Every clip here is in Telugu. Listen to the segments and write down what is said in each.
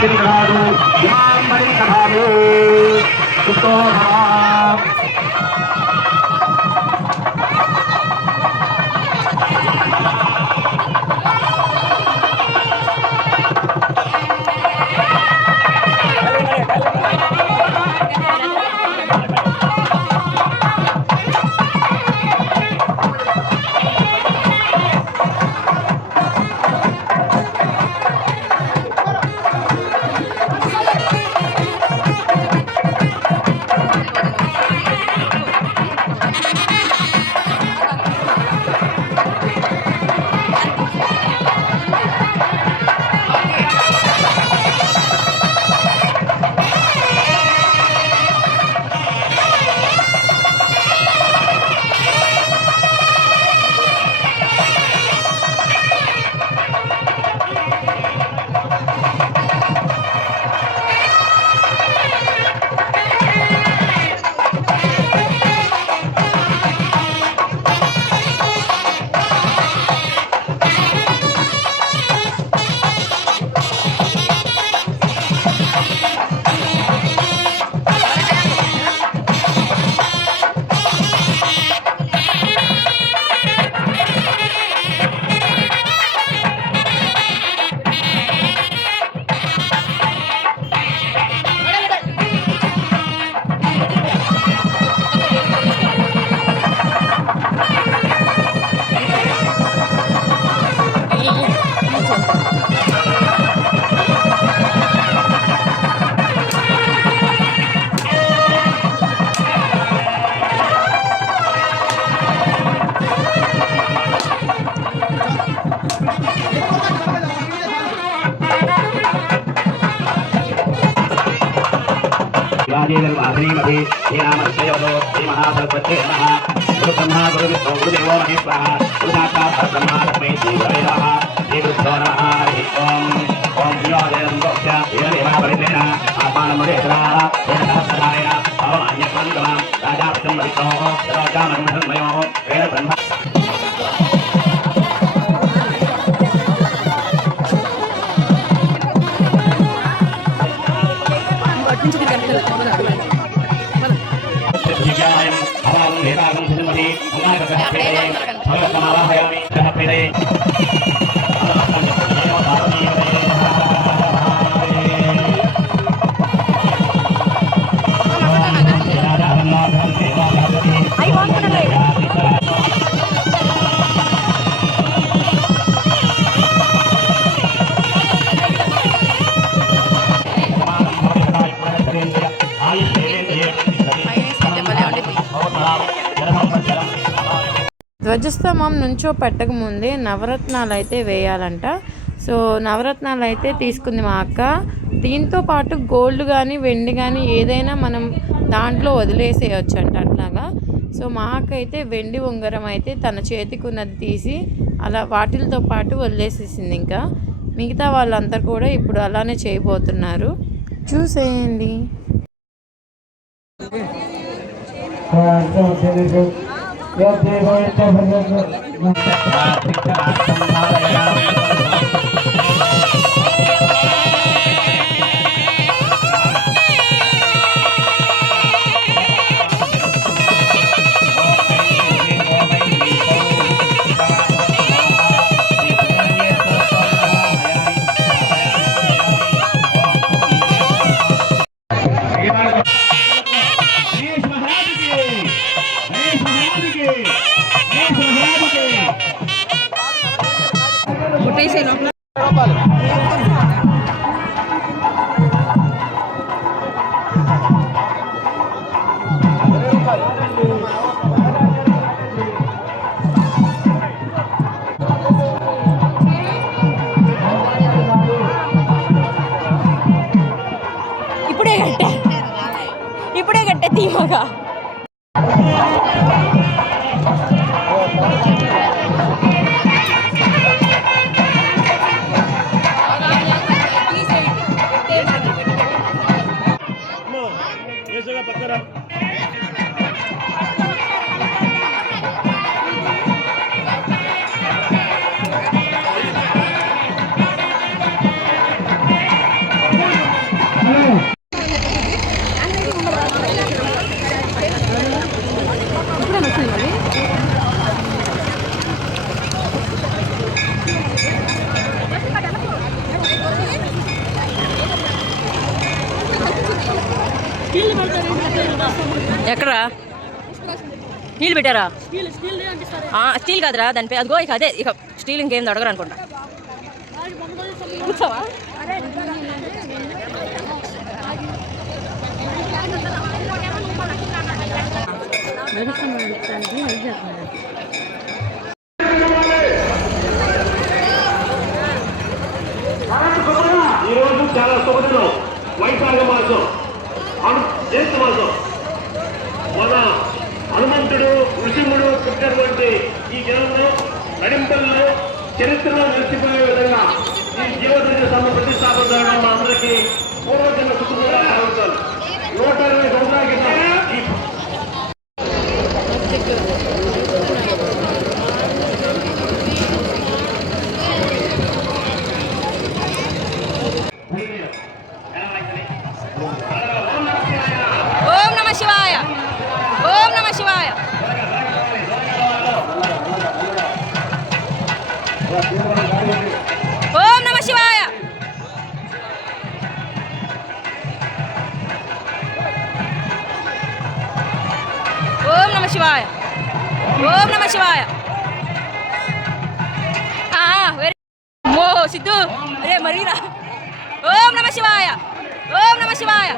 declaro शिवाजीर्वाधनीमति श्रीरामस्ययोतो श्रीमहासरस्वत्यै नमः गुरु ब्रह्मा गुरु विष्णु गुरुदेवो महेश्वरः गुरुसाक्षात् परब्रह्मा तस्मै श्रीगुरवे नमः श्रीगुरुभ्यो नमः हरिः ओम् ॐ योजनं गोप्य वीरदेवापरितेन आत्मानमुदेश्वराः तेन सहस्रधारेण भवमान्यत्वङ्गमः राजापतिं वरिष्ठोः राजामन्महन्मयोः वेदब्रह्म சமஸ்தமாவாயாமி தகப்பிதே ஆயுஷ் ధ్వజస్తంభం నుంచో పెట్టక ముందే నవరత్నాలు అయితే వేయాలంట. సో నవరత్నాలు అయితే తీసుకుంది మా అక్క. దీంతో పాటు గోల్డ్ కానీ వెండి కానీ ఏదైనా మనం దాంట్లో వదిలేసేయచ్చు అంట అట్లాగా. సో మా అక్క అయితే వెండి ఉంగరం అయితే తన చేతికి ఉన్నది తీసి అలా వాటిలతో పాటు వదిలేసేసింది ఇంకా. మిగతా వాళ్ళందరూ కూడా ఇప్పుడు అలానే చేయబోతున్నారు. చూసేయండి. यद्देवो यद्देवो यद्देवो ఇప్పుడే కట్టే ఇప్పుడే కట్టే తీమగా స్టీల్ పెట్టారా? ఆ, స్టీల్ కాదురా దాని పేరు అదిగో ఇక అదే ఇక స్టీల్ ఇంకేం అడగరు అనుకుంటా. కూర్చోవా? ఈ రోజు చాలా వైశాఖ మాసం. జ్యేష్ఠ మాసం. మన హనుమంతుడు నృసింహుడు పుట్టినటువంటి ఈ జనంలో నడింపల్లో చరిత్రలో నిలిచిపోయే విధంగా ఈ జీవోదయ సభ ప్రతిష్టాపన జరగడం మా అందరికీ పూర్వజన్మ సుఖంగా నూట ఇరవై సంవత్సరాల క్రితం ఓం నమ శివాయ. ఆ, సిద్ధు. రే మరీరా ఓం నమ శివాయ. ఓం నమ శివాయ.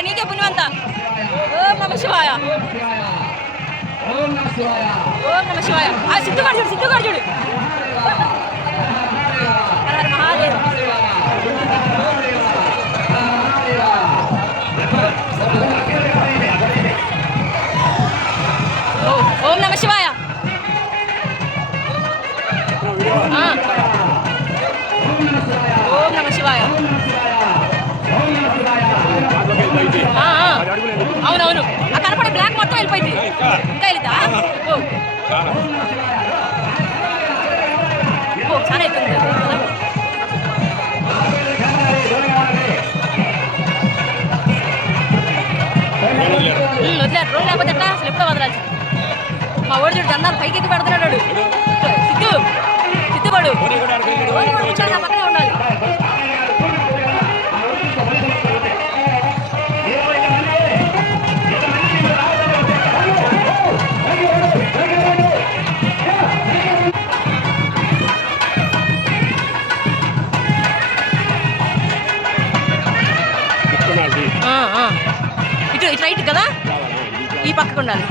ఓం నమ శివాయ నీకే పుణ్యవంత ఓం నమ శివాయ ఓం నమః శివాయ ఓం నమ శివాయ ఆ సిద్ధుగాడు చూడు సిద్ధుగాడు చూడు హర హర మహాదేవ్ ఓ, ఓం అవునవును. ఆ కనపడే బ్లాక్ మొత్తం వెళ్ళిపోయింది. ఇంకా వెళ్ళిద్దా చాలా అయిపోయింది వదిలేరు. రోజు లేకపోతే ఎట్లా? అసలు ఎప్పుడో వదలాలి? మా ఓడి చూడు దండాలు పైకి ఎక్కి పెడుతున్నాడు సిద్ధు. సిద్ధుపడు పక్కనే ఉండాలి. రైట్ కదా? ఈ పక్కకు ఉండాలి.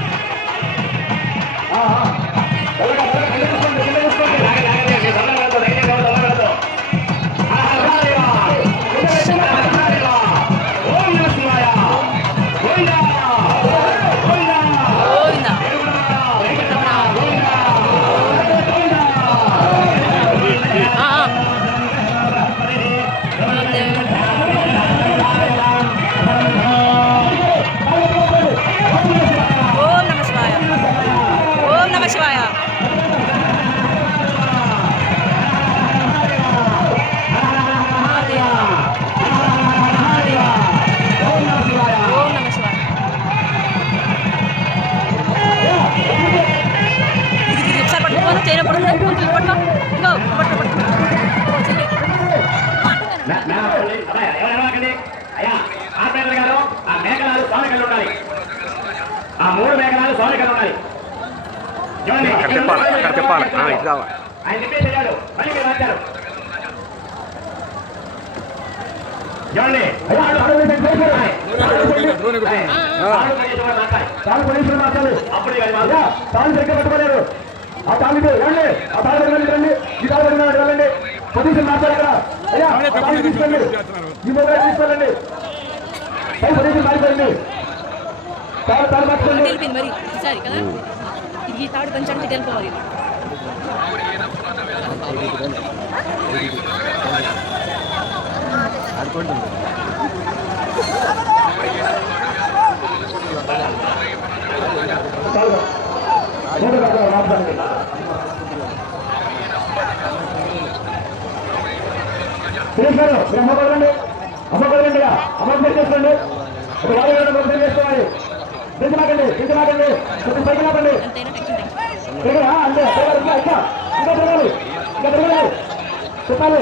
ఆ మూడు మేఘనాలు ఉండాలి చూడండి. అక్కడ తిప్పాలి అక్కడ తిప్పాలి. ఆ, ఇటు రావాలి ఆయన తిప్పేసి వెళ్ళాడు. మళ్ళీ మీరు రాశారు. చూడండి. తాను పోలీసులు మార్చాలి అప్పుడు తాను సరిగ్గా పట్టుకోలేరు ఆ తాను రండి ఆ తాను వెళ్ళండి రండి ఈ తాను వెళ్ళండి. వెళ్ళండి పొజిషన్ మార్చాలి ఇక్కడ అయ్యా ఆ తాను తీసుకెళ్ళండి. ఈ మొబైల్ తీసుకెళ్ళండి. పై పొజిషన్ మారిపోయింది వెళ్ళిపోయింది మరి ఈసారి కదా. ఈ తాడు కొంచెం అంటే వెళ్ళిపోవాలి అమ్మ కొడండి అమ్మ కొడండి వాళ్ళు చేసుకోవాలి. దించమాకండి దించమాకండి కొంచెం పైకి లేపండి. తిరగరా? అంతే. తిరగాలి ఇంకా ఇంకా. ఇంకా తిరగాలి. ఇంకా తిరగాలి. చెప్పాలి.